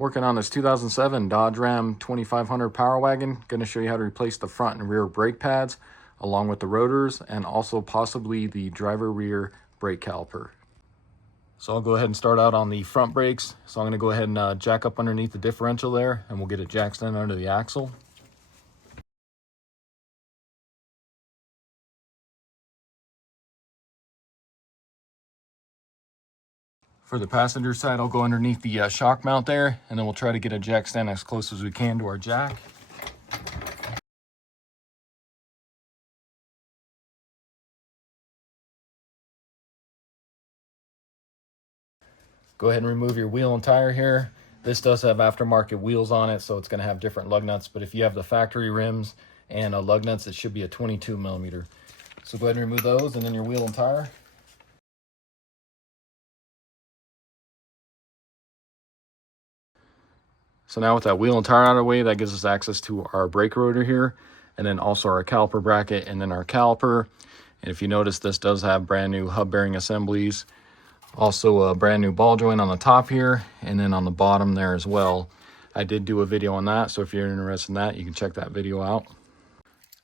Working on this 2007 Dodge Ram 2500 Power Wagon. Going to show you how to replace the front and rear brake pads along with the rotors and also possibly the driver rear brake caliper. So I'll go ahead and start out on the front brakes. So I'm going to go ahead and jack up underneath the differential there, and we'll get it jacked in under the axle. For the passenger side, I'll go underneath the shock mount there, and then we'll try to get a jack stand as close as we can to our jack. Go ahead and remove your wheel and tire here. This does have aftermarket wheels on it, so it's going to have different lug nuts, but if you have the factory rims and lug nuts, it should be a 22 millimeter. So go ahead and remove those, and then your wheel and tire. So now with that wheel and tire out of the way, that gives us access to our brake rotor here, and then also our caliper bracket, and then our caliper. And if you notice, this does have brand new hub bearing assemblies. Also a brand new ball joint on the top here, and then on the bottom there as well. I did do a video on that, so if you're interested in that, you can check that video out.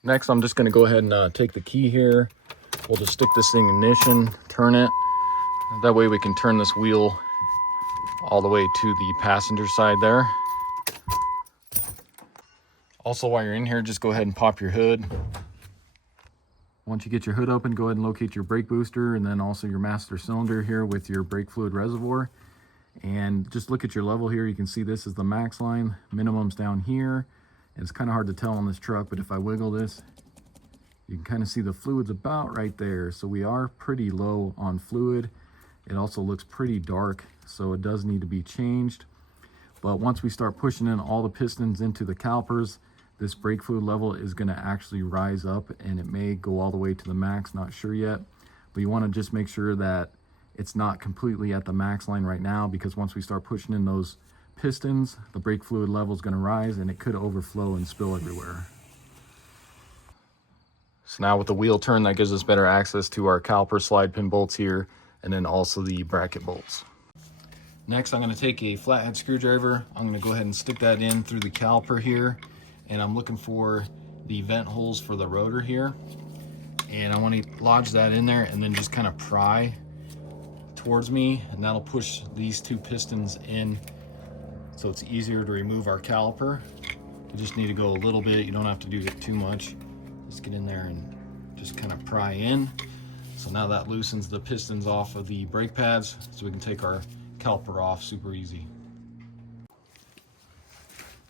Next, I'm just going to go ahead and take the key here. We'll just stick this thing in ignition, turn it. That way we can turn this wheel all the way to the passenger side there. Also, while you're in here, just go ahead and pop your hood. Once you get your hood open, go ahead and locate your brake booster and then also your master cylinder here with your brake fluid reservoir. And just look at your level here. You can see this is the max line. Minimum's down here. And it's kind of hard to tell on this truck, but if I wiggle this, you can kind of see the fluid's about right there. So we are pretty low on fluid. It also looks pretty dark, so it does need to be changed. But once we start pushing in all the pistons into the calipers, this brake fluid level is going to actually rise up, and it may go all the way to the max, not sure yet. But you want to just make sure that it's not completely at the max line right now, because once we start pushing in those pistons, the brake fluid level is going to rise and it could overflow and spill everywhere. So now with the wheel turn, that gives us better access to our caliper slide pin bolts here, and then also the bracket bolts. Next, I'm going to take a flathead screwdriver. I'm going to go ahead and stick that in through the caliper here. And I'm looking for the vent holes for the rotor here. And I want to lodge that in there and then just kind of pry towards me. And that'll push these two pistons in so it's easier to remove our caliper. You just need to go a little bit. You don't have to do it too much. Just get in there and just kind of pry in. So now that loosens the pistons off of the brake pads, so we can take our caliper off super easy.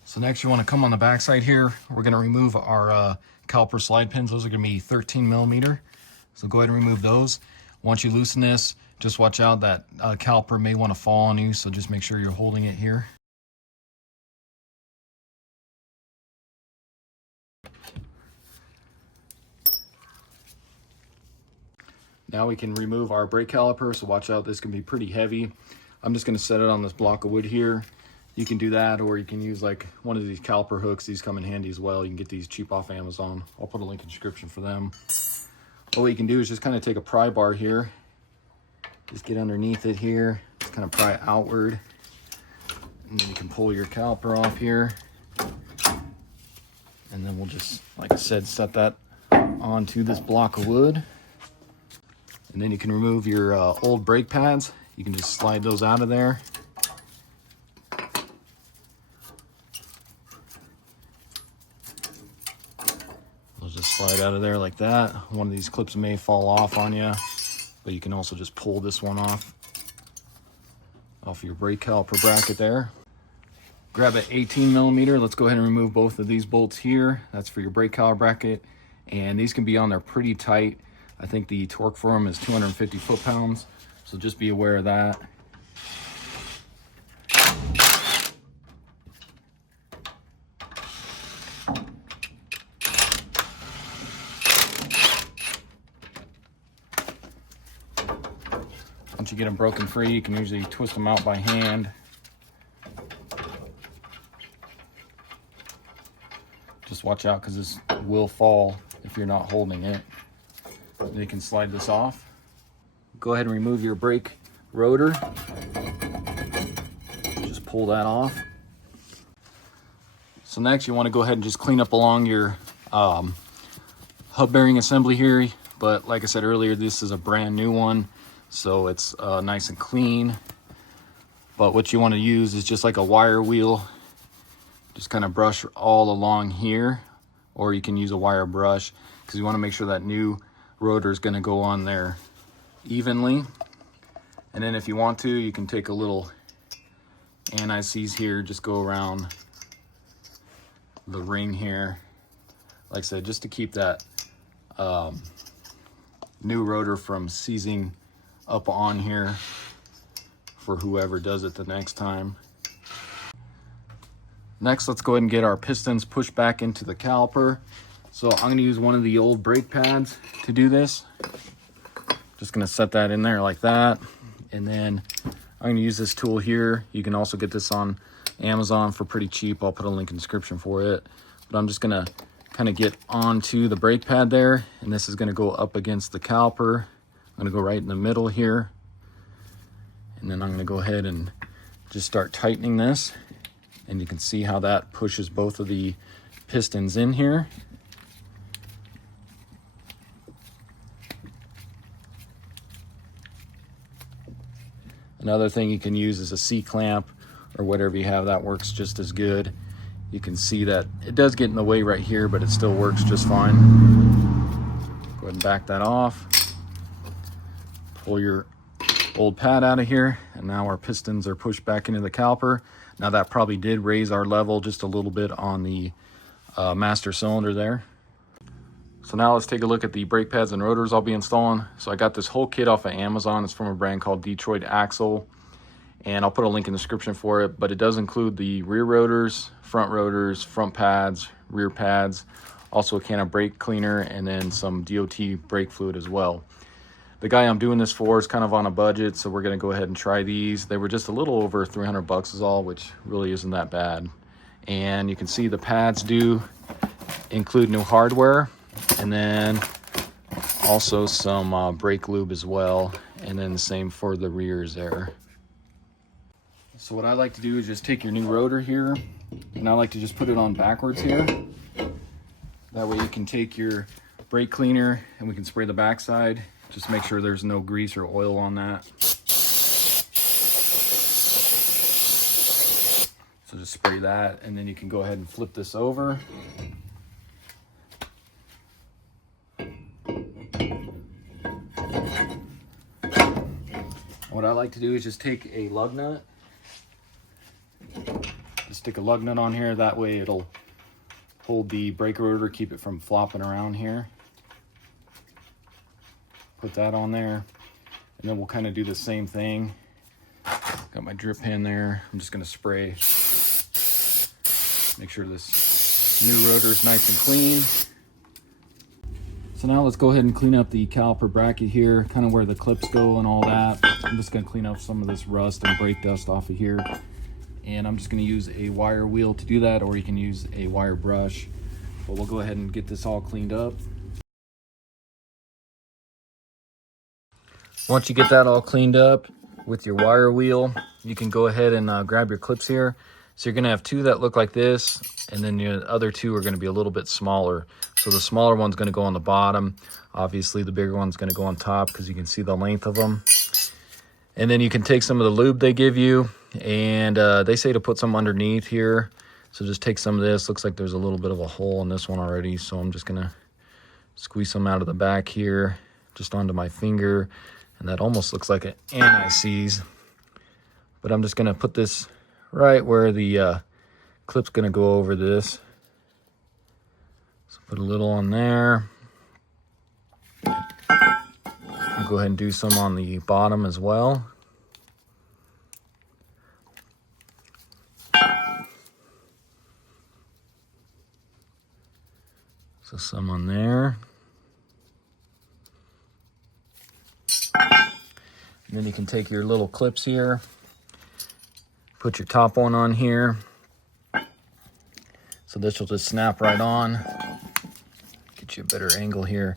So next, you want to come on the back side here. We're going to remove our caliper slide pins. Those are going to be 13 millimeter. So go ahead and remove those. Once you loosen this, just watch out that caliper may want to fall on you, so just make sure you're holding it here. Now we can remove our brake caliper, so watch out, this can be pretty heavy. I'm just going to set it on this block of wood here. You can do that, or you can use like one of these caliper hooks. These come in handy as well. You can get these cheap off Amazon. I'll put a link in the description for them. What you can do is just kind of take a pry bar here. Just get underneath it here. Just kind of pry outward. And then you can pull your caliper off here. And then we'll just, like I said, set that onto this block of wood. And then you can remove your old brake pads. You can just slide those out of there. They'll just slide out of there like that. One of these clips may fall off on you, but you can also just pull this one off your brake caliper bracket there. Grab an 18 millimeter. Let's go ahead and remove both of these bolts here. That's for your brake caliper bracket. And these can be on there pretty tight. I think the torque for them is 250 foot-pounds, so just be aware of that. Once you get them broken free, you can usually twist them out by hand. Just watch out, because this will fall if you're not holding it. Then you can slide this off. Go ahead and remove your brake rotor. Just pull that off. So next you want to go ahead and just clean up along your hub bearing assembly here. But like I said earlier, this is a brand new one, so it's nice and clean. But what you want to use is just like a wire wheel. Just kind of brush all along here, or you can use a wire brush, because you want to make sure that new rotor is going to go on there evenly. And then if you want to, you can take a little anti-seize here, just go around the ring here, like I said, just to keep that new rotor from seizing up on here for whoever does it the next time. Next, let's go ahead and get our pistons pushed back into the caliper. So I'm going to use one of the old brake pads to do this. Just going to set that in there like that. And then I'm going to use this tool here. You can also get this on Amazon for pretty cheap. I'll put a link in the description for it. But I'm just going to kind of get onto the brake pad there. And this is going to go up against the caliper. I'm going to go right in the middle here. And then I'm going to go ahead and just start tightening this. And you can see how that pushes both of the pistons in here. Another thing you can use is a C-clamp or whatever you have. That works just as good. You can see that it does get in the way right here, but it still works just fine. Go ahead and back that off. Pull your old pad out of here, and now our pistons are pushed back into the caliper. Now that probably did raise our level just a little bit on the master cylinder there. So now let's take a look at the brake pads and rotors I'll be installing. So I got this whole kit off of Amazon. It's from a brand called Detroit Axle, and I'll put a link in the description for it, but it does include the rear rotors, front pads, rear pads, also a can of brake cleaner, and then some DOT brake fluid as well. The guy I'm doing this for is kind of on a budget, so we're going to go ahead and try these. They were just a little over 300 bucks is all, which really isn't that bad. And you can see the pads do include new hardware, and then also some brake lube as well, and then the same for the rears there. So what I like to do is just take your new rotor here, and I like to just put it on backwards here. That way you can take your brake cleaner and we can spray the backside. Just make sure there's no grease or oil on that. So just spray that, and then you can go ahead and flip this over. What I like to do is just take a lug nut. Just stick a lug nut on here. That way it'll hold the brake rotor, keep it from flopping around here. Put that on there, and then we'll kind of do the same thing. Got my drip pen there. I'm just going to spray. Make sure this new rotor is nice and clean. So now let's go ahead and clean up the caliper bracket here, kind of where the clips go and all that. I'm just going to clean up some of this rust and brake dust off of here. And I'm just going to use a wire wheel to do that, or you can use a wire brush. But we'll go ahead and get this all cleaned up. Once you get that all cleaned up with your wire wheel, you can go ahead and grab your clips here. So you're going to have two that look like this, and then the other two are going to be a little bit smaller. So the smaller one's going to go on the bottom. Obviously the bigger one's going to go on top, because you can see the length of them. And then you can take some of the lube they give you, and they say to put some underneath here. So just take some of this. Looks like there's a little bit of a hole in this one already, so I'm just going to squeeze some out of the back here, just onto my finger. And that almost looks like an anti-seize. But I'm just going to put this right where the clip's going to go over this. So put a little on there. I'll go ahead and do some on the bottom as well. So some on there. And then you can take your little clips here, put your top one on here. So this will just snap right on. Get you a better angle here.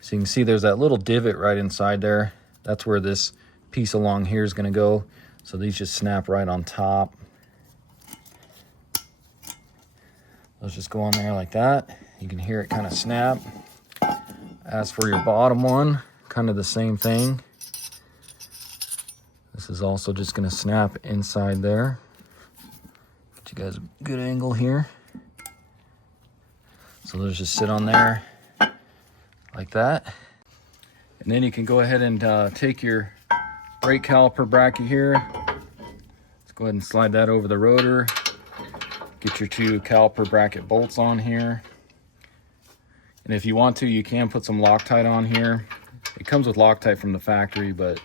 So you can see there's that little divot right inside there. That's where this piece along here is going to go. So these just snap right on top. Those just go on there like that. You can hear it kind of snap. As for your bottom one, kind of the same thing. This is also just going to snap inside there. Get you guys a good angle here. So those just sit on there like that. And then you can go ahead and take your brake caliper bracket here. Let's go ahead and slide that over the rotor. Get your 2 caliper bracket bolts on here. And if you want to, you can put some Loctite on here. It comes with Loctite from the factory, but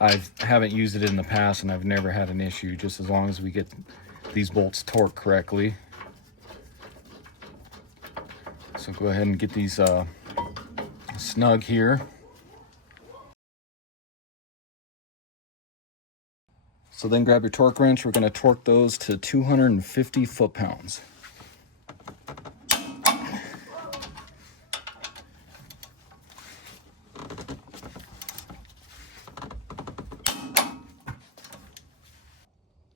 I haven't used it in the past and I've never had an issue, just as long as we get these bolts torqued correctly. So go ahead and get these snug here. So then grab your torque wrench. We're going to torque those to 250 foot-pounds.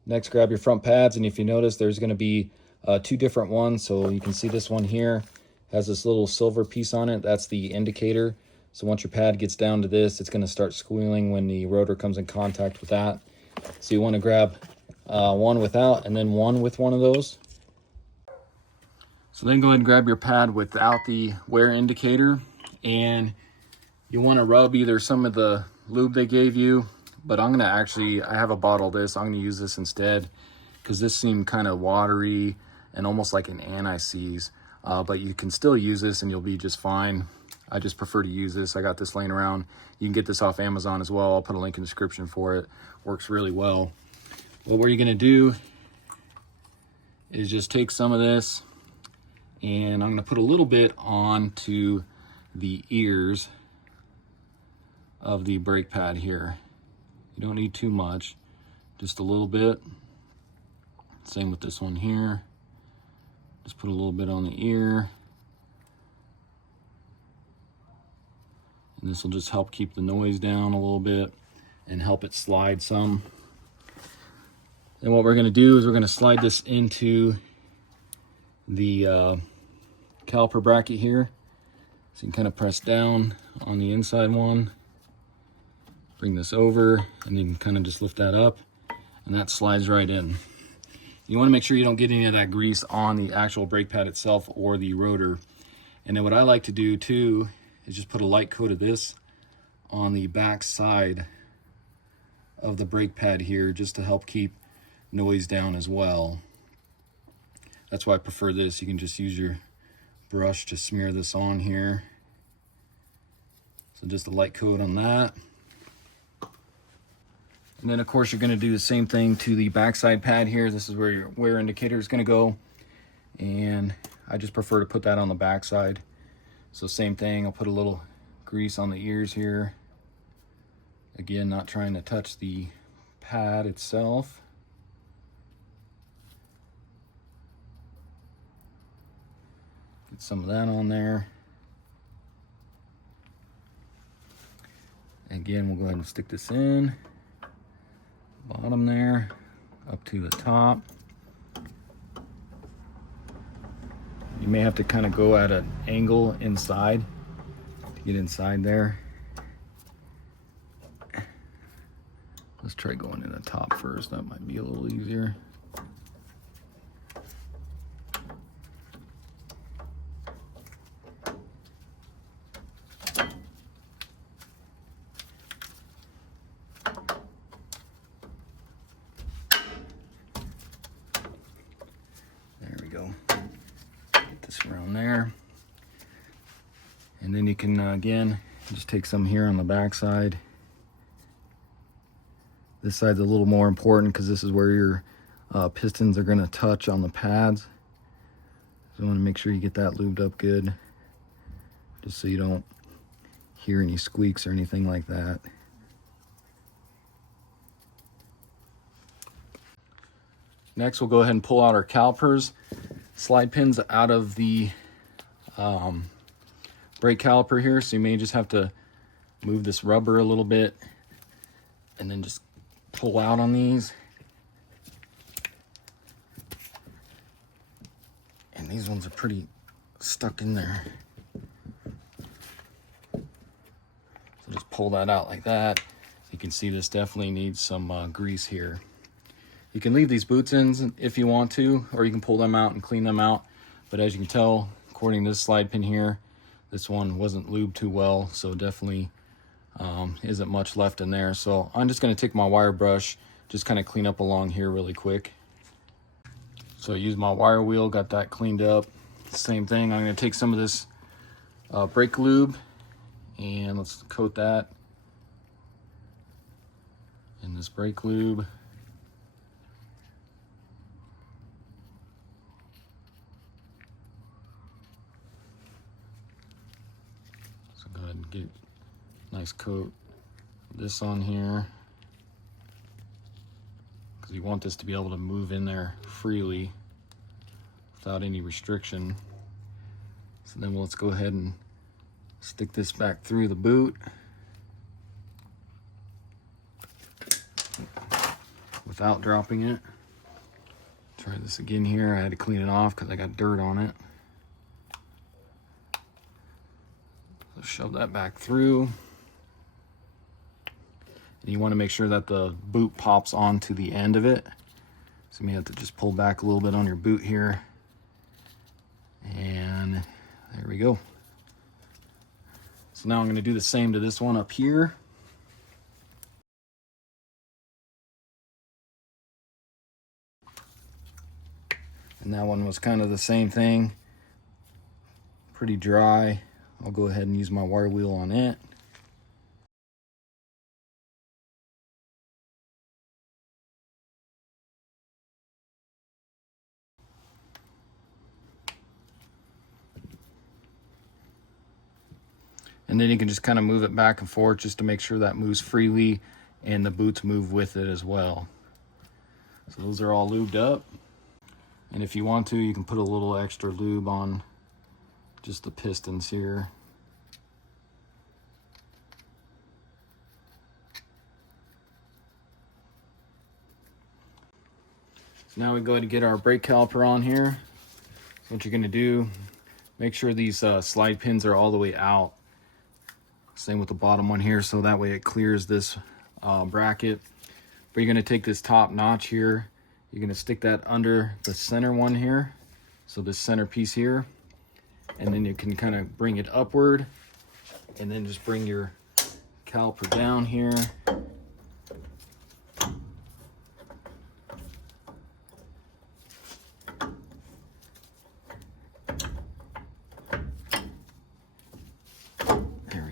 Next, grab your front pads, and if you notice, there's going to be 2 different ones. So you can see this one here has this little silver piece on it. That's the indicator. So once your pad gets down to this, it's going to start squealing when the rotor comes in contact with that. So you want to grab one without and then one with one of those. So then go ahead and grab your pad without the wear indicator, and you want to rub either some of the lube they gave you, but I'm gonna I have a bottle of this. I'm gonna use this instead because this seemed kind of watery and almost like an anti-seize, but you can still use this and you'll be just fine. I just prefer to use this. I got this laying around. You can get this off Amazon as well. I'll put a link in the description for it. Works really well. What you're gonna do is just take some of this, and I'm gonna put a little bit onto the ears of the brake pad here. You don't need too much, just a little bit. Same with this one here. Just put a little bit on the ear. And this will just help keep the noise down a little bit and help it slide some. Then what we're gonna do is we're gonna slide this into the caliper bracket here. So you can kind of press down on the inside one. Bring this over, and you can kind of just lift that up, and that slides right in. You want to make sure you don't get any of that grease on the actual brake pad itself or the rotor. And then what I like to do too is just put a light coat of this on the back side of the brake pad here, just to help keep noise down as well. That's why I prefer this. You can just use your brush to smear this on here. So just a light coat on that. And then of course you're going to do the same thing to the backside pad here. This is where your wear indicator is going to go, and I just prefer to put that on the backside. So same thing, I'll put a little grease on the ears here. Again, not trying to touch the pad itself. Get some of that on there. Again, we'll go ahead and stick this in. Bottom there, up to the top. You may have to kind of go at an angle inside to get inside there. Let's try going in the top first. That might be a little easier. Get this around there, and then you can again just take some here on the back side. This side's a little more important because this is where your pistons are going to touch on the pads, so you want to make sure you get that lubed up good, just so you don't hear any squeaks or anything like that. Next, we'll go ahead and pull out our calipers. Slide pins out of the brake caliper here, so you may just have to move this rubber a little bit and then just pull out on these. these ones are pretty stuck in there. So just pull that out like that. You can see this definitely needs some grease here. You can leave these boots in if you want to, or you can pull them out and clean them out. But as you can tell, according to this slide pin here, this one wasn't lubed too well, so definitely isn't much left in there. So I'm just going to take my wire brush, just kind of clean up along here really quick. So I used my wire wheel, got that cleaned up. Same thing, I'm going to take some of this brake lube and let's coat that in this brake lube. So go ahead and get a nice coat of this on here, because you want this to be able to move in there freely without any restriction. So then let's go ahead and stick this back through the boot without dropping it. Try this again here. I had to clean it off because I got dirt on it. So shove that back through. And you want to make sure that the boot pops onto the end of it. So you may have to just pull back a little bit on your boot here. And there we go. So now I'm going to do the same to this one up here. And that one was kind of the same thing. Pretty dry. I'll go ahead and use my wire wheel on it. And then you can just kind of move it back and forth just to make sure that moves freely and the boots move with it as well. So those are all lubed up. And if you want to, you can put a little extra lube on just the pistons here. So now we go ahead and get our brake caliper on here. So what you're going to do, make sure these slide pins are all the way out. Same with the bottom one here, so that way it clears this bracket. But you're going to take this top notch here, you're going to stick that under the center one here, so this center piece here, and then you can kind of bring it upward, and then just bring your caliper down here.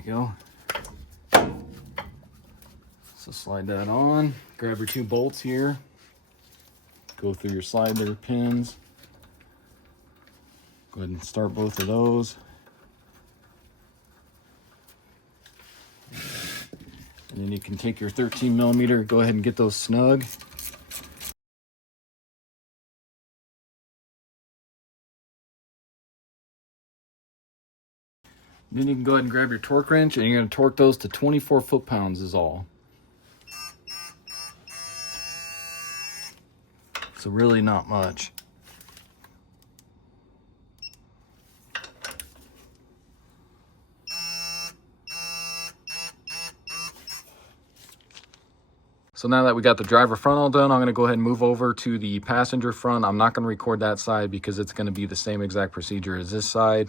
Go. So slide that on, grab your two bolts here, go through your slider pins, go ahead and start both of those, and then you can take your 13mm, go ahead and get those snug. Then you can go ahead and grab your torque wrench and you're going to torque those to 24 foot-pounds is all. So really not much. So now that we got the driver front all done, I'm going to go ahead and move over to the passenger front. I'm not going to record that side because it's going to be the same exact procedure as this side.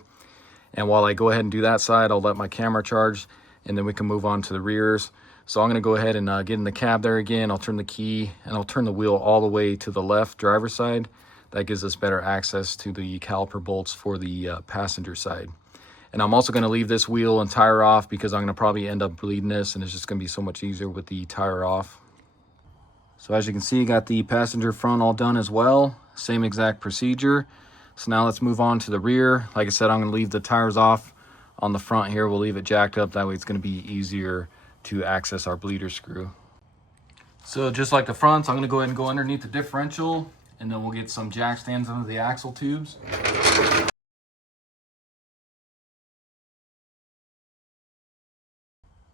And while I go ahead and do that side, I'll let my camera charge, and then we can move on to the rears. So I'm going to go ahead and get in the cab there again. I'll turn the key, and I'll turn the wheel all the way to the left driver's side. That gives us better access to the caliper bolts for the passenger side. And I'm also going to leave this wheel and tire off because I'm going to probably end up bleeding this, and it's just going to be so much easier with the tire off. So as you can see, you got the passenger front all done as well. Same exact procedure. So now let's move on to the rear. Like I said, I'm going to leave the tires off on the front here. We'll leave it jacked up. That way it's going to be easier to access our bleeder screw. So just like the fronts, I'm going to go ahead and go underneath the differential, and then we'll get some jack stands under the axle tubes.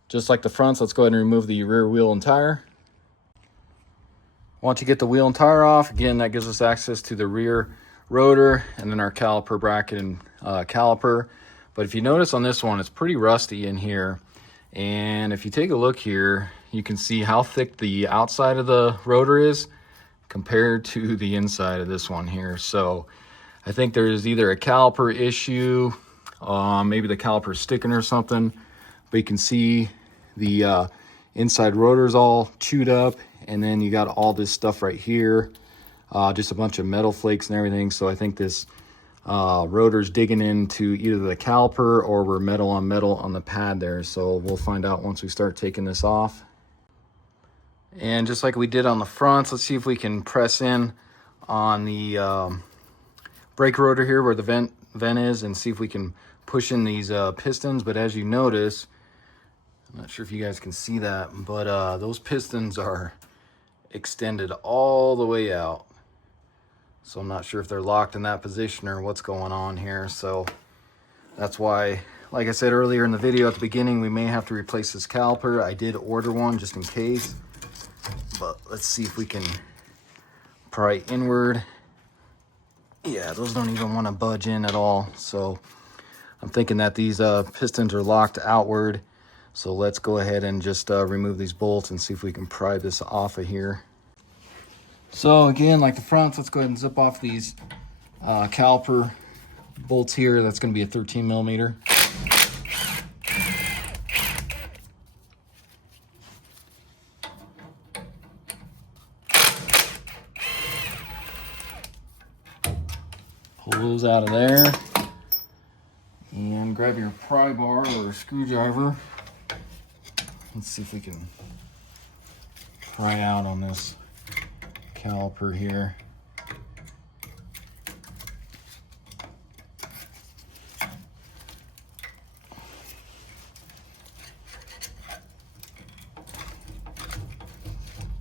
Just like the fronts, let's go ahead and remove the rear wheel and tire. Once you get the wheel and tire off, again, that gives us access to the rear rotor, and then our caliper bracket and caliper. But if you notice on this one, it's pretty rusty in here. And if you take a look here, you can see how thick the outside of the rotor is compared to the inside of this one here. So I think there's either a caliper issue, maybe the caliper sticking or something, but you can see the inside rotor is all chewed up, and then you got all this stuff right here, just a bunch of metal flakes and everything. So I think this rotor's digging into either the caliper or we're metal on the pad there. So we'll find out once we start taking this off. And just like we did on the fronts, let's see if we can press in on the brake rotor here where the vent is, and see if we can push in these pistons. But as you notice, I'm not sure if you guys can see that, but those pistons are extended all the way out. So I'm not sure if they're locked in that position or what's going on here. So that's why, like I said earlier in the video at the beginning, we may have to replace this caliper. I did order one just in case, but let's see if we can pry inward. Yeah, those don't even want to budge in at all. So I'm thinking that these pistons are locked outward. So let's go ahead and just remove these bolts and see if we can pry this off of here. So again, like the fronts, let's go ahead and zip off these caliper bolts here. That's going to be a 13 millimeter. Pull those out of there. And grab your pry bar or a screwdriver. Let's see if we can pry out on this caliper here.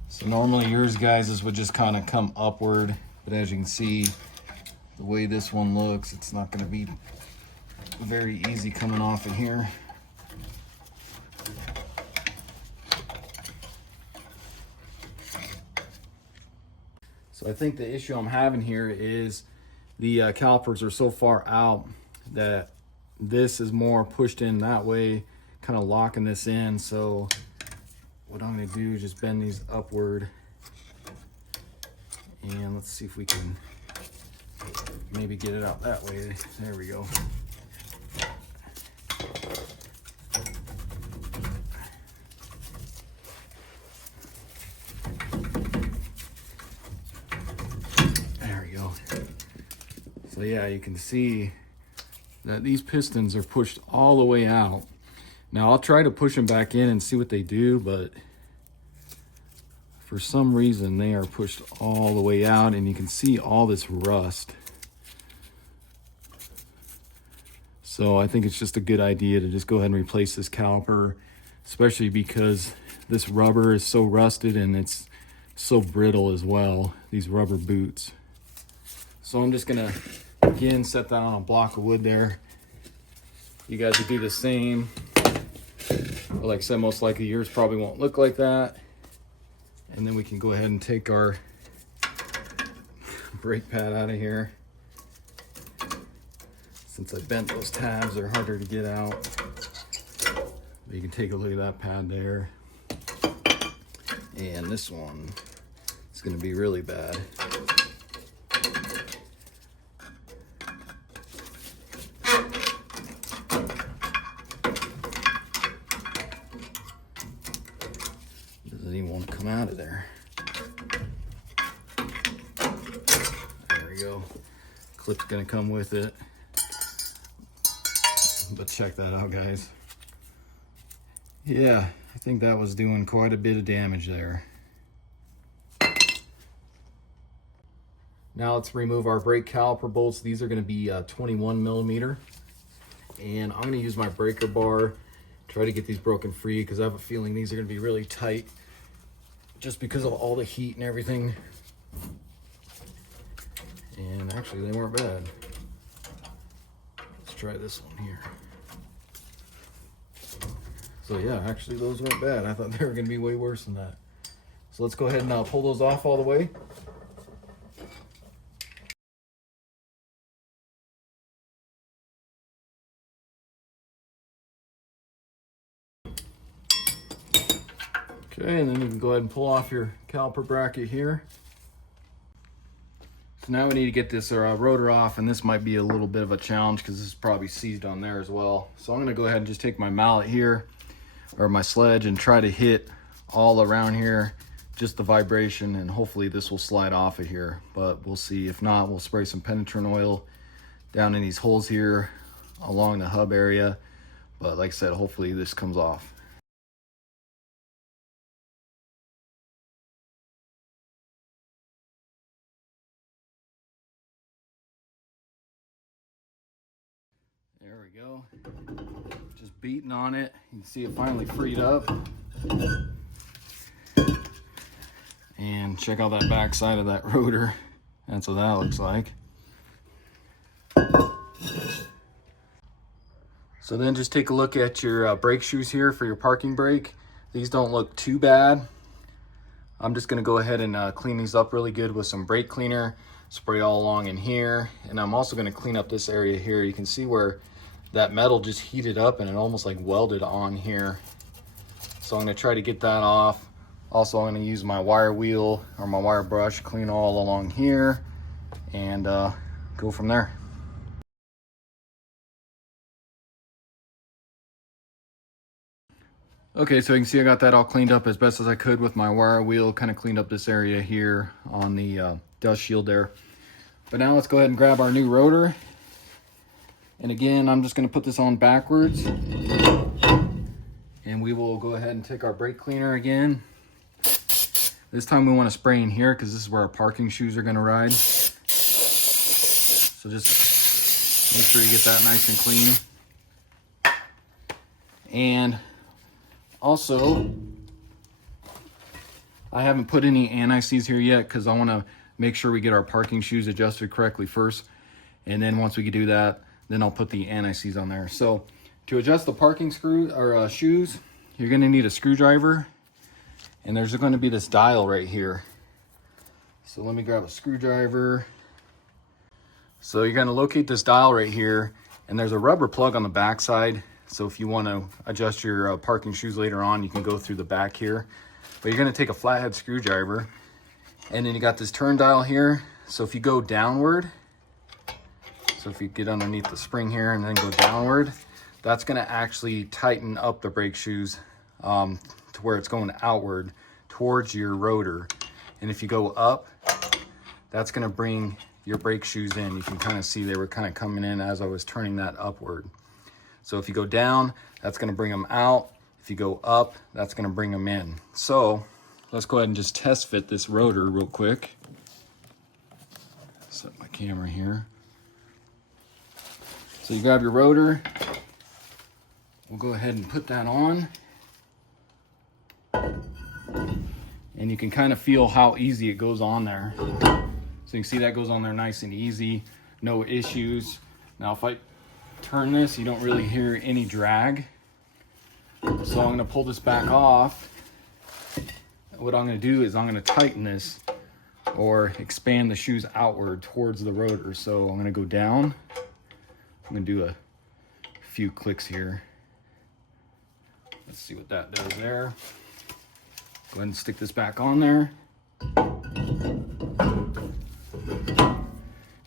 So normally yours guys would just kind of come upward, but as you can see, the way this one looks, it's not going to be very easy coming off of here. So I think the issue I'm having here is the calipers are so far out that this is more pushed in that way, kind of locking this in. So what I'm going to do is just bend these upward, and let's see if we can maybe get it out that way. There we go. So yeah, you can see that these pistons are pushed all the way out. Now I'll try to push them back in and see what they do, but for some reason they are pushed all the way out, and you can see all this rust. So I think it's just a good idea to just go ahead and replace this caliper, especially because this rubber is so rusted and it's so brittle as well, these rubber boots. So I'm just gonna, again, set that on a block of wood there. You guys would do the same. But like I said, most likely yours probably won't look like that. And then we can go ahead and take our brake pad out of here. Since I bent those tabs, they're harder to get out. But you can take a look at that pad there. And this one is gonna be really bad. Doesn't even want to come out of there. There we go. Clip's gonna come with it. But check that out, guys. Yeah, I think that was doing quite a bit of damage there. Now let's remove our brake caliper bolts. These are gonna be 21 millimeter. And I'm gonna use my breaker bar, try to get these broken free, because I have a feeling these are gonna be really tight just because of all the heat and everything. And actually they weren't bad. Let's try this one here. So yeah, actually those weren't bad. I thought they were gonna be way worse than that. So let's go ahead and pull those off all the way. Okay, and then you can go ahead and pull off your caliper bracket here. So now we need to get this rotor off, and this might be a little bit of a challenge because this is probably seized on there as well. So I'm gonna go ahead and just take my mallet here, or my sledge, and try to hit all around here, just the vibration, and hopefully this will slide off of here, but we'll see. If not, we'll spray some penetrant oil down in these holes here along the hub area. But like I said, hopefully this comes off. There we go. Just beating on it. You can see it finally freed up. And check out that back side of that rotor. That's what that looks like. So then just take a look at your brake shoes here for your parking brake. These don't look too bad. I'm just gonna go ahead and clean these up really good with some brake cleaner. Spray all along in here. And I'm also gonna clean up this area here. You can see where that metal just heated up and it almost like welded on here. So I'm gonna try to get that off. Also, I'm gonna use my wire wheel or my wire brush, clean all along here, and go from there. Okay, so you can see I got that all cleaned up as best as I could with my wire wheel, kind of cleaned up this area here on the dust shield there. But now let's go ahead and grab our new rotor. And again, I'm just gonna put this on backwards. And we will go ahead and take our brake cleaner again. This time we want to spray in here because this is where our parking shoes are gonna ride. So just make sure you get that nice and clean. And also, I haven't put any anti-seize here yet because I want to make sure we get our parking shoes adjusted correctly first. And then once we can do that, then I'll put the anti-seize on there. So to adjust the parking shoes, you're going to need a screwdriver. And there's going to be this dial right here. So let me grab a screwdriver. So you're going to locate this dial right here. And there's a rubber plug on the back side. So if you want to adjust your parking shoes later on, you can go through the back here. But you're going to take a flathead screwdriver. And then you got this turn dial here. So if you go downward, so if you get underneath the spring here and then go downward, that's going to actually tighten up the brake shoes to where it's going outward towards your rotor. And if you go up, that's going to bring your brake shoes in. You can kind of see they were kind of coming in as I was turning that upward. So if you go down, that's going to bring them out. If you go up, that's going to bring them in. So let's go ahead and just test fit this rotor real quick. Set my camera here. So you grab your rotor. We'll go ahead and put that on. And you can kind of feel how easy it goes on there. So you can see that goes on there nice and easy, no issues. Now if I turn this, you don't really hear any drag. So I'm gonna pull this back off. What I'm gonna do is I'm gonna tighten this or expand the shoes outward towards the rotor. So I'm gonna go down. I'm gonna do a few clicks here. Let's see what that does there. Go ahead and stick this back on there.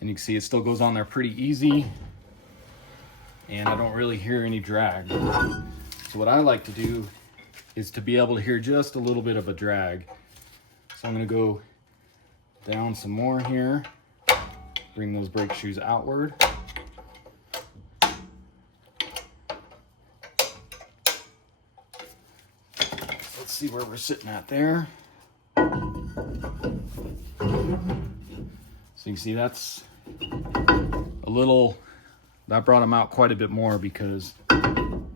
And you can see it still goes on there pretty easy. And I don't really hear any drag. So what I like to do is to be able to hear just a little bit of a drag. So I'm gonna go down some more here. Bring those brake shoes outward. Let's see where we're sitting at there. So you can see that's a little, that brought them out quite a bit more because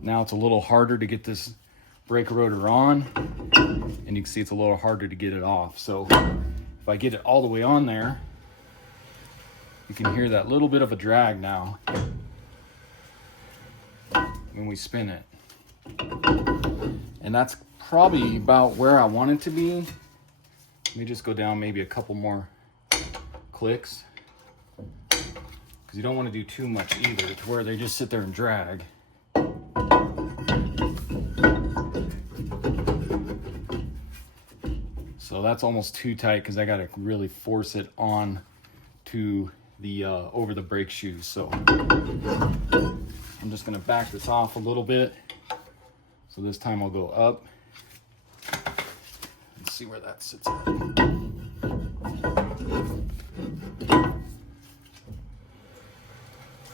now it's a little harder to get this brake rotor on, and you can see it's a little harder to get it off. So if I get it all the way on there, you can hear that little bit of a drag now when we spin it. And that's probably about where I want it to be. Let me just go down maybe a couple more clicks, because you don't want to do too much either to where they just sit there and drag. that's almost too tight because I got to really force it on to the over the brake shoes. So I'm just going to back this off a little bit. So this time I'll go up. Let's see where that sits at.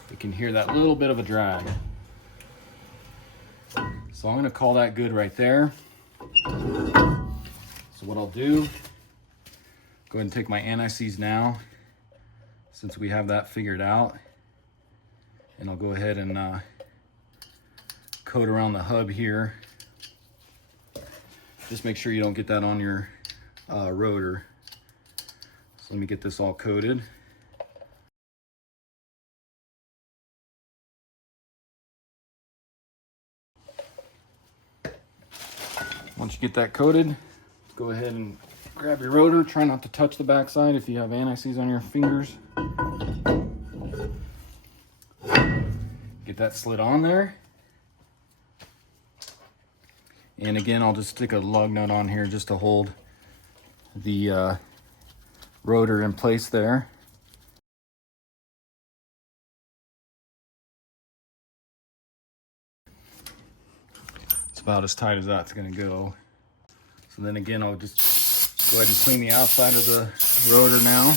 You can hear that little bit of a drag. So I'm going to call that good right there. So what I'll do, go ahead and take my anti-seize now, since we have that figured out. And I'll go ahead and coat around the hub here. Just make sure you don't get that on your rotor. So let me get this all coated. Once you get that coated, go ahead and grab your rotor. Try not to touch the backside if you have anti-seize on your fingers. Get that slid on there. And again, I'll just stick a lug nut on here just to hold the rotor in place there. It's about as tight as that's going to go. So then again, I'll just go ahead and clean the outside of the rotor now.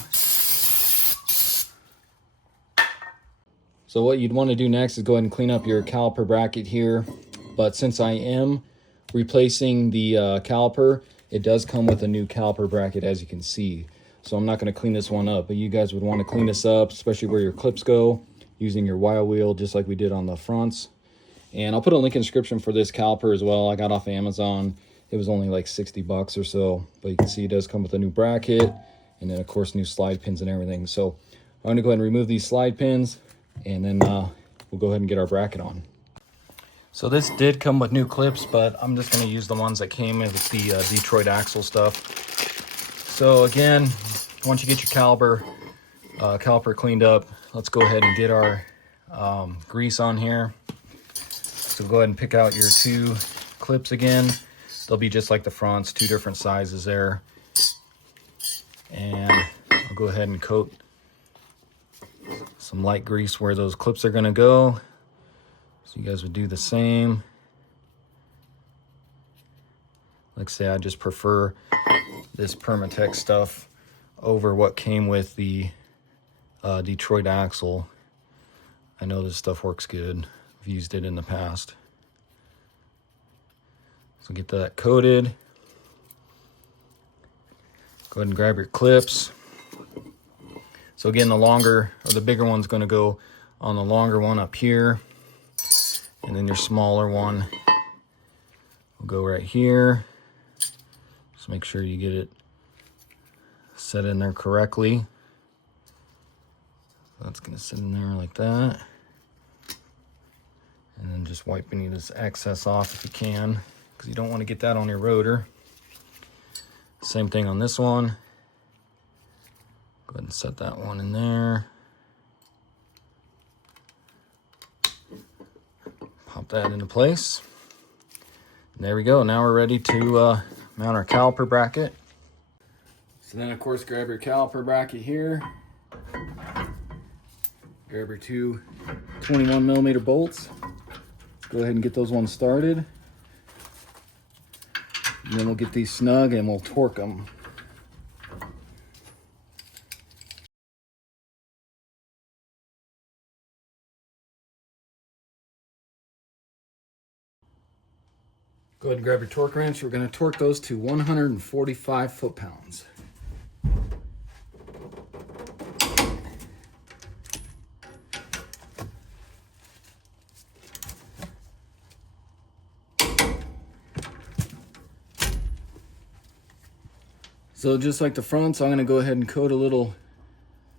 So what you'd want to do next is go ahead and clean up your caliper bracket here. But since I am replacing the caliper, it does come with a new caliper bracket, as you can see. So I'm not going to clean this one up, but you guys would want to clean this up, especially where your clips go, using your wire wheel, just like we did on the fronts. And I'll put a link in the description for this caliper as well. I got off Amazon. It was only like 60 bucks or so, but you can see it does come with a new bracket, and then of course new slide pins and everything. So I'm going to go ahead and remove these slide pins, and then we'll go ahead and get our bracket on. So this did come with new clips, but I'm just going to use the ones that came with the Detroit axle stuff. So again, once you get your caliper cleaned up, let's go ahead and get our grease on here. So go ahead and pick out your two clips again. They'll be just like the fronts, two different sizes there. And I'll go ahead and coat some light grease where those clips are going to go. So you guys would do the same. Like I say, I just prefer this Permatex stuff over what came with the Detroit axle. I know this stuff works good. I've used it in the past. So get that coated. Go ahead and grab your clips. So again, the longer or the bigger one's going to go on the longer one up here, and then your smaller one will go right here. Just make sure you get it set in there correctly. That's going to sit in there like that. And then just wipe any of this excess off if you can, because you don't want to get that on your rotor. Same thing on this one. Go ahead and set that one in there. Pop that into place. And there we go. Now we're ready to mount our caliper bracket. So then of course grab your caliper bracket here. Grab your two 21mm bolts. Go ahead and get those ones started. And then we'll get these snug and we'll torque them. Go ahead and grab your torque wrench. We're going to torque those to 145 foot-pounds. So just like the fronts, I'm going to go ahead and coat a little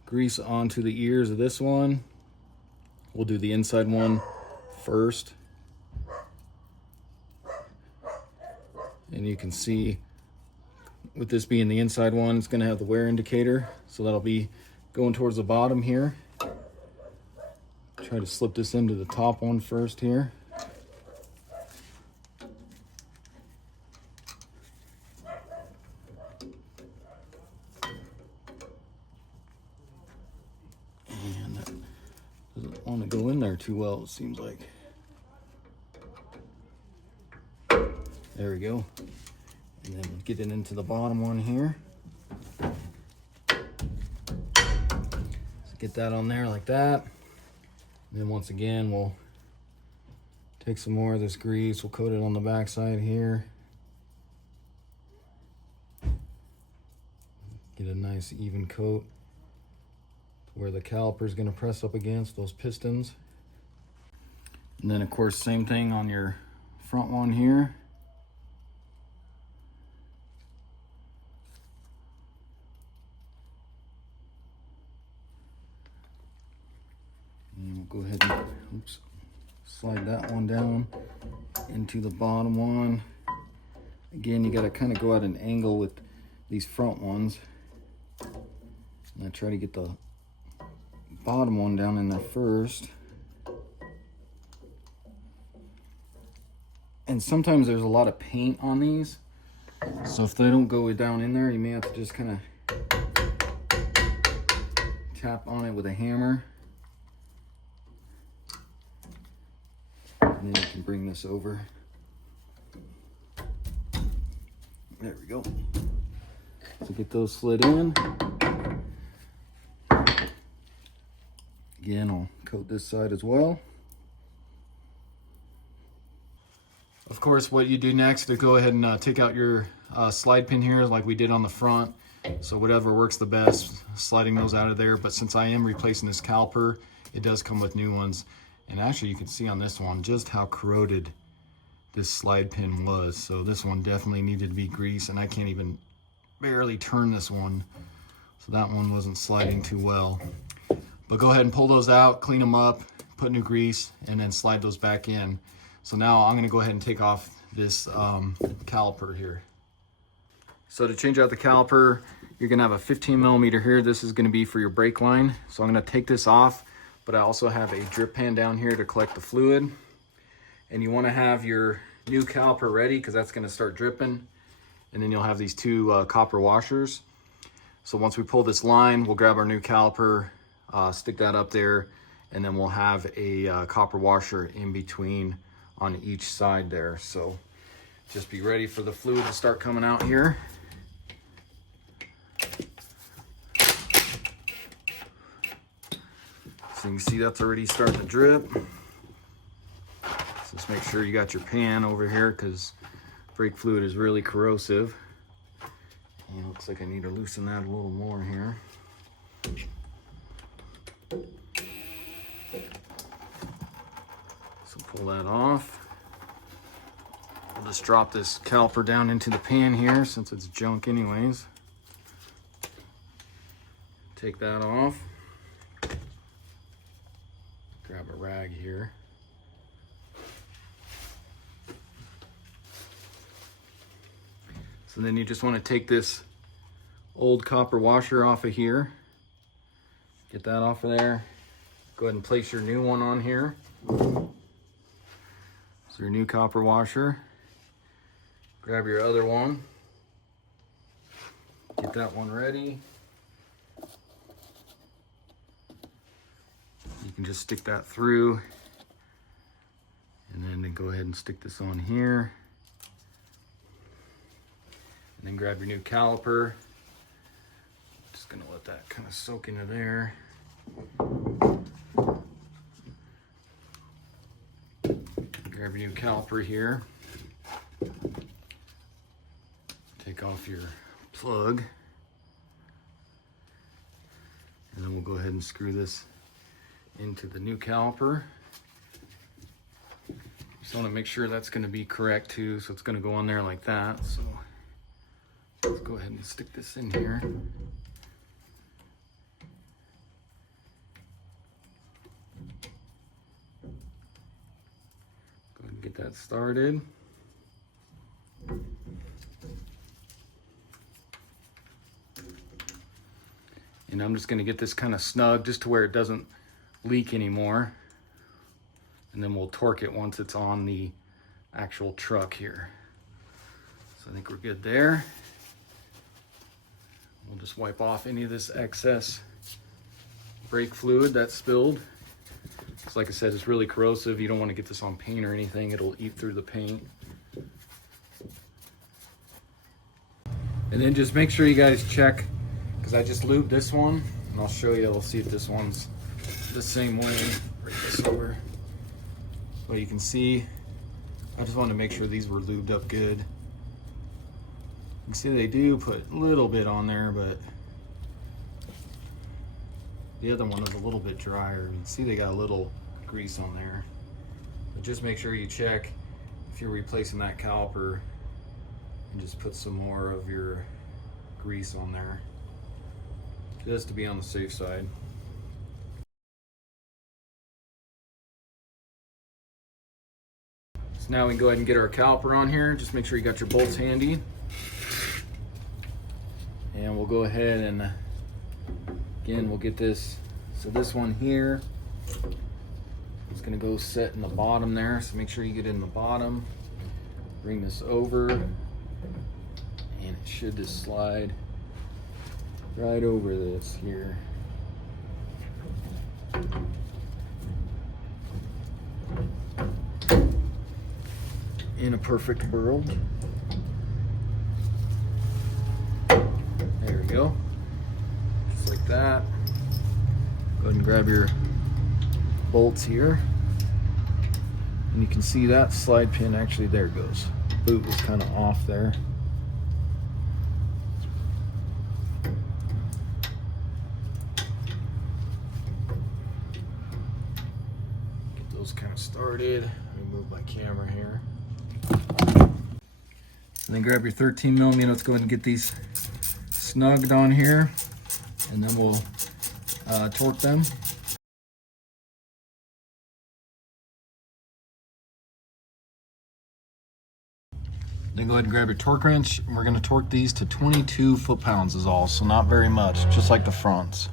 grease onto the ears of this one. We'll do the inside one first. And you can see with this being the inside one, it's going to have the wear indicator. So that'll be going towards the bottom here. Try to slip this into the top one first here. want to go in there too well, it seems like. There we go. And then get it into the bottom one here. So get that on there like that. And then once again, we'll take some more of this grease. We'll coat it on the back side here. Get a nice even coat where the caliper is going to press up against those pistons. And then of course, same thing on your front one here. And we'll go ahead and slide that one down into the bottom one. Again, you got to kind of go at an angle with these front ones. And I try to get the bottom one down in there first. And sometimes there's a lot of paint on these, so if they don't go down in there, you may have to just kind of tap on it with a hammer. And then you can bring this over. There we go. So get those slid in. Again, I'll coat this side as well. Of course, what you do next is go ahead and take out your slide pin here like we did on the front. So whatever works the best, sliding those out of there. But since I am replacing this caliper, it does come with new ones. And actually you can see on this one just how corroded this slide pin was. So this one definitely needed to be greased, and I can't even barely turn this one. So that one wasn't sliding too well. But go ahead and pull those out, clean them up, put new grease, and then slide those back in. So now I'm gonna go ahead and take off this caliper here. So to change out the caliper, you're gonna have a 15 millimeter here. This is gonna be for your brake line. So I'm gonna take this off, but I also have a drip pan down here to collect the fluid. And you wanna have your new caliper ready because that's gonna start dripping. And then you'll have these two copper washers. So once we pull this line, we'll grab our new caliper, stick that up there, and then we'll have a copper washer in between on each side there. So just be ready for the fluid to start coming out here. So you can see that's already starting to drip. So just make sure you got your pan over here because brake fluid is really corrosive. And it looks like I need to loosen that a little more here. So pull that off. I'll just drop this caliper down into the pan here since it's junk anyways. Take that off. Grab a rag here. So then you just want to take this old copper washer off of here. Get that off of there. Go ahead and place your new one on here. So your new copper washer. Grab your other one. Get that one ready. You can just stick that through. And then go ahead and stick this on here. And then grab your new caliper. Just gonna let that kind of soak into there. Grab your new caliper here. Take off your plug. And then we'll go ahead and screw this into the new caliper. Just want to make sure that's going to be correct too, so it's going to go on there like that. So let's go ahead and stick this in here. Go ahead and get that started. And I'm just going to get this kind of snug just to where it doesn't leak anymore. And then we'll torque it once it's on the actual truck here. So I think we're good there. We'll just wipe off any of this excess brake fluid that spilled. So like I said, it's really corrosive. You don't want to get this on paint or anything. It'll eat through the paint. And then just make sure you guys check, because I just lubed this one, and I'll show you. We'll see if this one's the same way. Bring this over. But you can see, I just wanted to make sure these were lubed up good. You can see they do put a little bit on there, but the other one is a little bit drier. You can see they got a little grease on there. But just make sure you check if you're replacing that caliper, and just put some more of your grease on there, just to be on the safe side. So now we can go ahead and get our caliper on here. Just make sure you got your bolts handy. And we'll go ahead and again, we'll get this. So this one here is gonna go set in the bottom there. So make sure you get in the bottom. Bring this over, and it should just slide right over this here. In a perfect world. There we go. Just like that. Go ahead and grab your bolts here. And you can see that slide pin, actually there it goes. Boot was kind of off there. Get those kind of started. Let me move my camera here. And then grab your 13mm. Let's go ahead and get these snugged on here, and then we'll torque them. Then go ahead and grab your torque wrench, and we're going to torque these to 22 foot-pounds is all, so not very much, just like the fronts.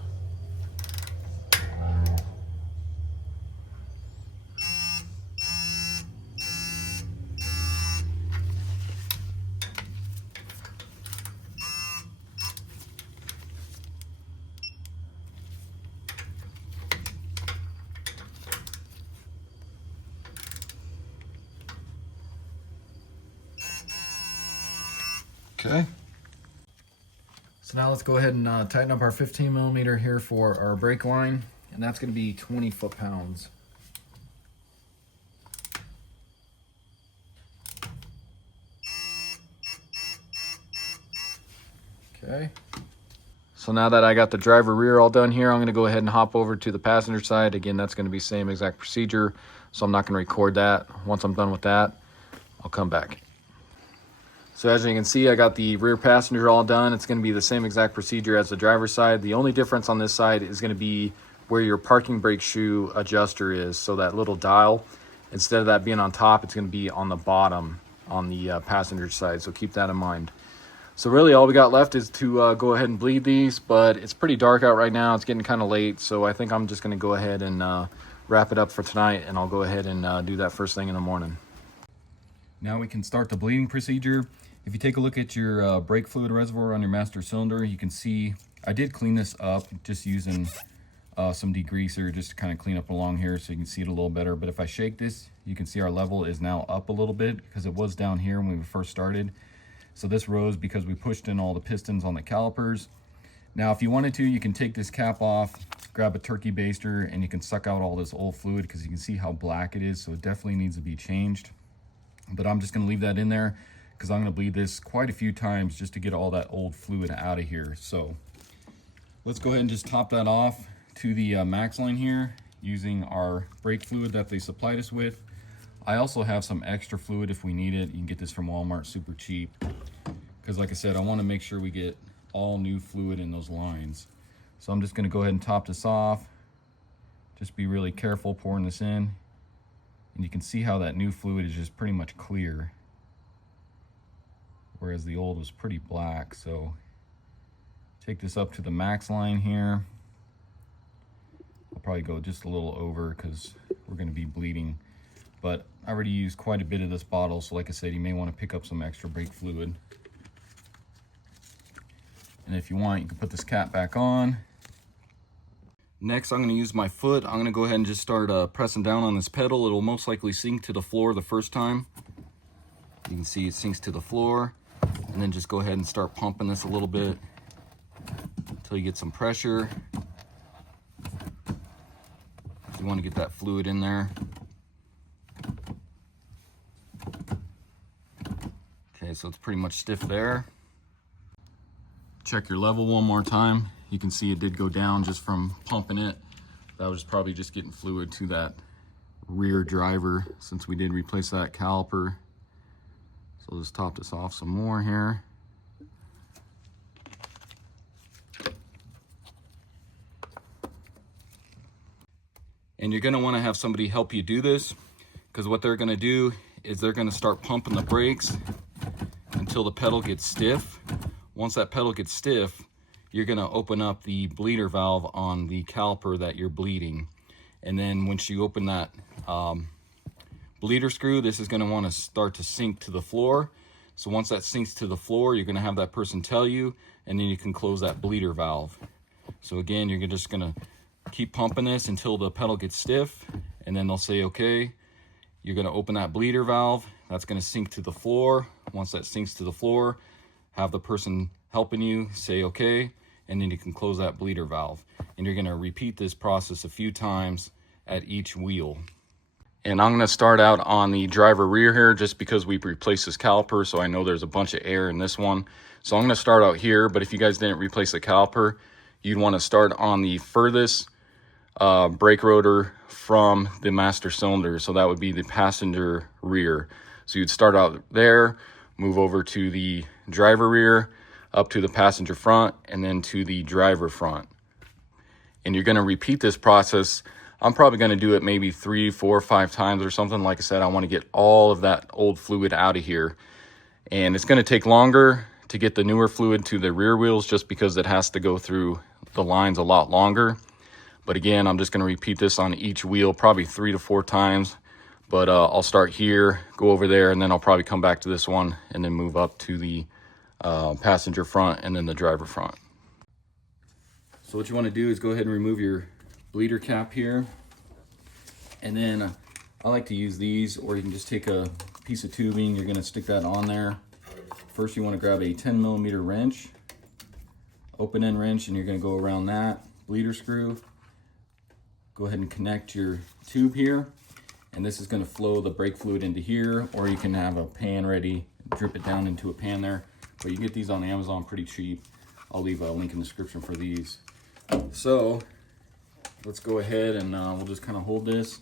Okay. So now let's go ahead and tighten up our 15mm here for our brake line, and that's going to be 20 foot-pounds. Okay. So now that I got the driver rear all done here, I'm going to go ahead and hop over to the passenger side. Again, that's going to be same exact procedure, so I'm not going to record that. Once I'm done with that, I'll come back. So as you can see, I got the rear passenger all done. It's going to be the same exact procedure as the driver's side. The only difference on this side is going to be where your parking brake shoe adjuster is. So that little dial, instead of that being on top, it's going to be on the bottom on the passenger side. So keep that in mind. So really all we got left is to go ahead and bleed these, but it's pretty dark out right now. It's getting kind of late. So I think I'm just going to go ahead and wrap it up for tonight, and I'll go ahead and do that first thing in the morning. Now we can start the bleeding procedure. If you take a look at your brake fluid reservoir on your master cylinder, you can see I did clean this up just using some degreaser just to kind of clean up along here so you can see it a little better. But if I shake this, you can see our level is now up a little bit because it was down here when we first started. So this rose because we pushed in all the pistons on the calipers. Now if you wanted to, you can take this cap off, grab a turkey baster, and you can suck out all this old fluid because you can see how black it is. So it definitely needs to be changed. But I'm just going to leave that in there because I'm going to bleed this quite a few times just to get all that old fluid out of here. So let's go ahead and just top that off to the max line here using our brake fluid that they supplied us with. I also have some extra fluid if we need it. You can get this from Walmart super cheap because like I said, I want to make sure we get all new fluid in those lines. So I'm just going to go ahead and top this off. Just be really careful pouring this in, and you can see how that new fluid is just pretty much clear, whereas the old was pretty black. So take this up to the max line here. I'll probably go just a little over because we're going to be bleeding, but I already used quite a bit of this bottle, so like I said, you may want to pick up some extra brake fluid. And if you want, you can put this cap back on. Next, I'm going to use my foot. I'm going to go ahead and just start pressing down on this pedal. It'll most likely sink to the floor the first time. You can see it sinks to the floor. And then just go ahead and start pumping this a little bit until you get some pressure. You want to get that fluid in there. Okay, so it's pretty much stiff there. Check your level one more time. You can see it did go down just from pumping it. That was probably just getting fluid to that rear driver since we did replace that caliper. So I'll just top this off some more here. And you're gonna wanna have somebody help you do this, because what they're gonna do is they're gonna start pumping the brakes until the pedal gets stiff. Once that pedal gets stiff, you're gonna open up the bleeder valve on the caliper that you're bleeding. And then once you open that bleeder screw, this is gonna wanna start to sink to the floor. So once that sinks to the floor, you're gonna have that person tell you, and then you can close that bleeder valve. So again, you're just gonna keep pumping this until the pedal gets stiff, and then they'll say, okay, you're gonna open that bleeder valve. That's gonna sink to the floor. Once that sinks to the floor, have the person helping you say, okay, and then you can close that bleeder valve. And you're gonna repeat this process a few times at each wheel. And I'm gonna start out on the driver rear here just because we've replaced this caliper, so I know there's a bunch of air in this one. So I'm gonna start out here, but if you guys didn't replace the caliper, you'd wanna start on the furthest brake rotor from the master cylinder. So that would be the passenger rear. So you'd start out there, move over to the driver rear, up to the passenger front, and then to the driver front. And you're gonna repeat this process. I'm probably gonna do it maybe 3, 4, 5 times or something. Like I said, I wanna get all of that old fluid out of here. And it's gonna take longer to get the newer fluid to the rear wheels just because it has to go through the lines a lot longer. But again, I'm just gonna repeat this on each wheel, probably 3 to 4 times. But I'll start here, go over there, and then I'll probably come back to this one and then move up to the passenger front and then the driver front. So what you wanna do is go ahead and remove your bleeder cap here. And then I like to use these, or you can just take a piece of tubing, you're gonna stick that on there. First you wanna grab a 10mm wrench, open end wrench, and you're gonna go around that bleeder screw. Go ahead and connect your tube here, and this is going to flow the brake fluid into here, or you can have a pan ready, drip it down into a pan there. But you can get these on Amazon pretty cheap. I'll leave a link in the description for these. So let's go ahead and we'll just kind of hold this,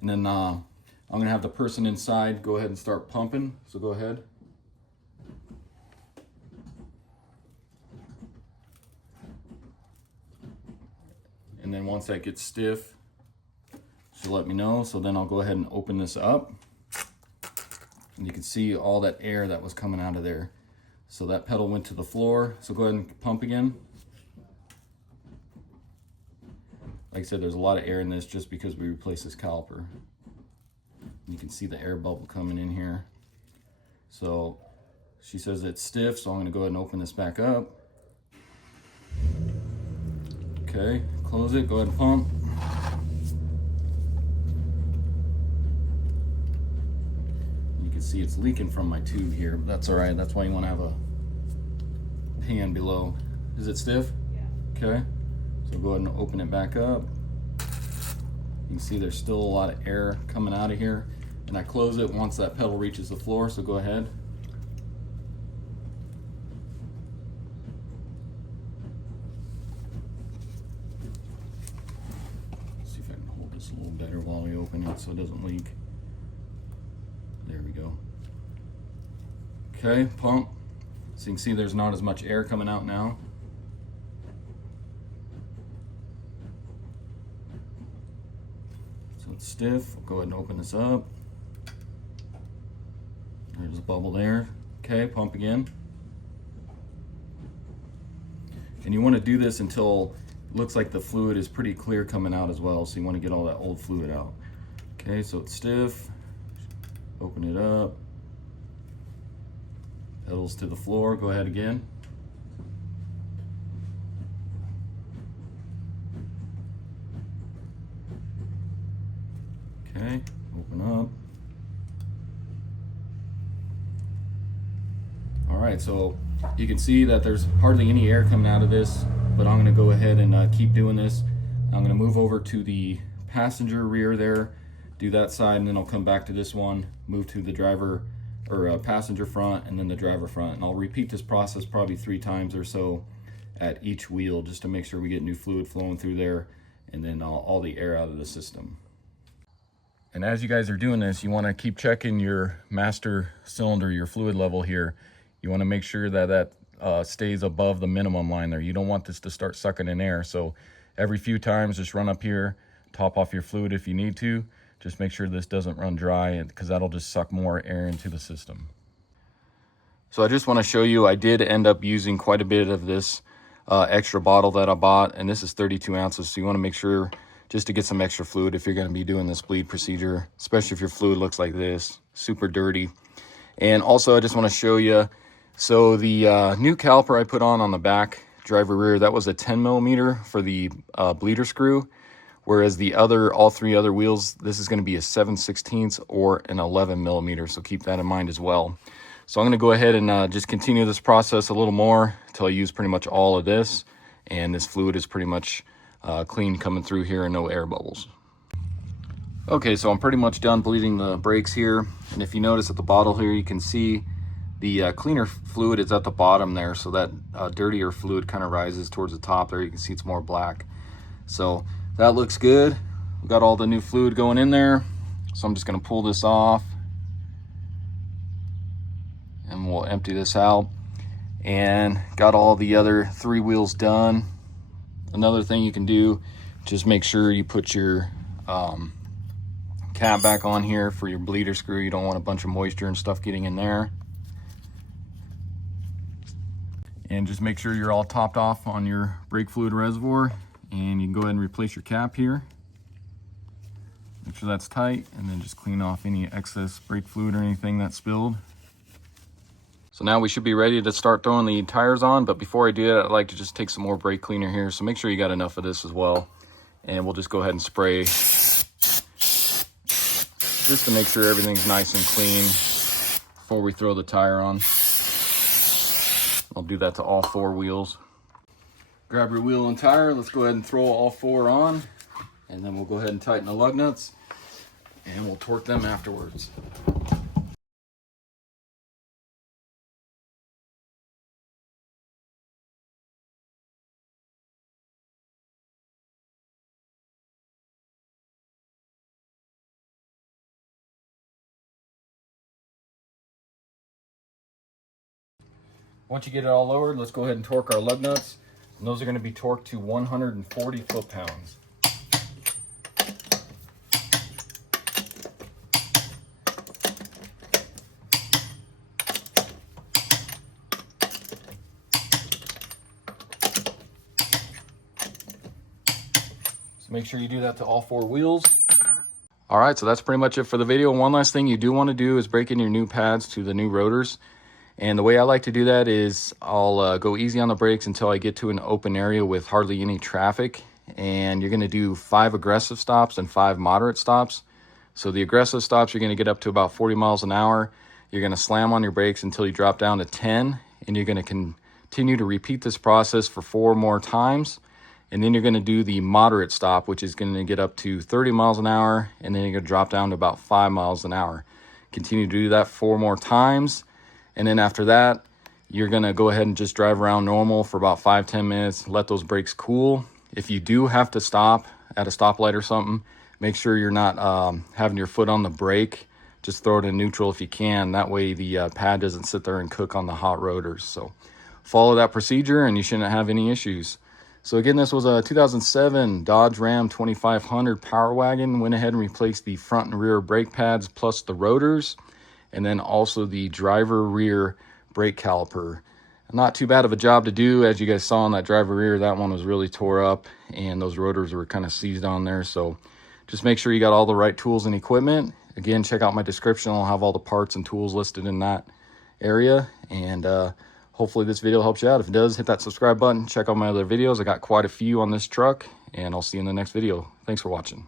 and then I'm going to have the person inside go ahead and start pumping. So go ahead. And then once that gets stiff, she'll let me know. So then I'll go ahead and open this up. And you can see all that air that was coming out of there. So that pedal went to the floor. So go ahead and pump again. Like I said, there's a lot of air in this just because we replaced this caliper. You can see the air bubble coming in here. So she says it's stiff, so I'm gonna go ahead and open this back up. Okay, close it, go ahead and pump. You can see it's leaking from my tube here, but that's all right. That's why you want to have a pan below. Is it stiff? Yeah. Okay, so go ahead and open it back up. You can see there's still a lot of air coming out of here. And I close it once that pedal reaches the floor, so go ahead. A little better while we open it so it doesn't leak. There we go. Okay, pump. So you can see there's not as much air coming out now. So it's stiff. We'll go ahead and open this up. There's a bubble there. Okay, pump again. And you want to do this until looks like the fluid is pretty clear coming out as well, so you want to get all that old fluid out. Okay, so it's stiff. Open it up. Pedals to the floor. Go ahead again. Okay, open up. All right, so you can see that there's hardly any air coming out of this, but I'm gonna go ahead and keep doing this. I'm gonna move over to the passenger rear there, do that side, and then I'll come back to this one, move to the driver or passenger front, and then the driver front. And I'll repeat this process probably 3 times or so at each wheel, just to make sure we get new fluid flowing through there, and then all the air out of the system. And as you guys are doing this, you want to keep checking your master cylinder, your fluid level here. You want to make sure that stays above the minimum line there. You don't want this to start sucking in air. So every few times, just run up here, top off your fluid if you need to. Just make sure this doesn't run dry, because that'll just suck more air into the system. So I just want to show you, I did end up using quite a bit of this extra bottle that I bought, and this is 32 ounces. So you want to make sure just to get some extra fluid if you're going to be doing this bleed procedure, especially if your fluid looks like this, super dirty. And also I just want to show you, so the new caliper I put on the back driver rear, that was a 10 millimeter for the bleeder screw, whereas the all 3 other wheels, this is going to be a 7/16 or an 11 millimeter. So keep that in mind as well. So I'm going to go ahead and just continue this process a little more until I use pretty much all of this, and this fluid is pretty much clean coming through here and no air bubbles. Okay, so I'm pretty much done bleeding the brakes here, and if you notice at the bottle here, you can see the cleaner fluid is at the bottom there, so that dirtier fluid kind of rises towards the top there. You can see it's more black. So that looks good. We've got all the new fluid going in there, so I'm just going to pull this off and we'll empty this out. And got all the other 3 wheels done. Another thing you can do, just make sure you put your cap back on here for your bleeder screw. You don't want a bunch of moisture and stuff getting in there. And just make sure you're all topped off on your brake fluid reservoir, and you can go ahead and replace your cap here. Make sure that's tight, and then just clean off any excess brake fluid or anything that spilled. So now we should be ready to start throwing the tires on, but before I do that, I'd like to just take some more brake cleaner here. So make sure you got enough of this as well. And we'll just go ahead and spray just to make sure everything's nice and clean before we throw the tire on. I'll do that to all 4 wheels. Grab your wheel and tire. Let's go ahead and throw all 4 on, and then we'll go ahead and tighten the lug nuts, and we'll torque them afterwards. Once you get it all lowered, let's go ahead and torque our lug nuts. And those are going to be torqued to 140 foot-pounds. So make sure you do that to all 4 wheels. All right, so that's pretty much it for the video. One last thing you do want to do is break in your new pads to the new rotors. And the way I like to do that is I'll go easy on the brakes until I get to an open area with hardly any traffic. And you're going to do 5 aggressive stops and 5 moderate stops. So the aggressive stops, you're going to get up to about 40 miles an hour. You're going to slam on your brakes until you drop down to 10. And you're going to continue to repeat this process for 4 more times. And then you're going to do the moderate stop, which is going to get up to 30 miles an hour. And then you're going to drop down to about 5 miles an hour. Continue to do that 4 more times. And then after that, you're going to go ahead and just drive around normal for about 5-10 minutes. Let those brakes cool. If you do have to stop at a stoplight or something, make sure you're not having your foot on the brake. Just throw it in neutral if you can. That way the pad doesn't sit there and cook on the hot rotors. So follow that procedure and you shouldn't have any issues. So again, this was a 2007 Dodge Ram 2500 Power Wagon. Went ahead and replaced the front and rear brake pads plus the rotors. And then also the driver rear brake caliper. Not too bad of a job to do. As you guys saw on that driver rear, that one was really tore up and those rotors were kind of seized on there. So just make sure you got all the right tools and equipment. Again, check out my description. I'll have all the parts and tools listed in that area. And hopefully this video helps you out. If it does, hit that subscribe button. Check out my other videos. I got quite a few on this truck, and I'll see you in the next video. Thanks for watching.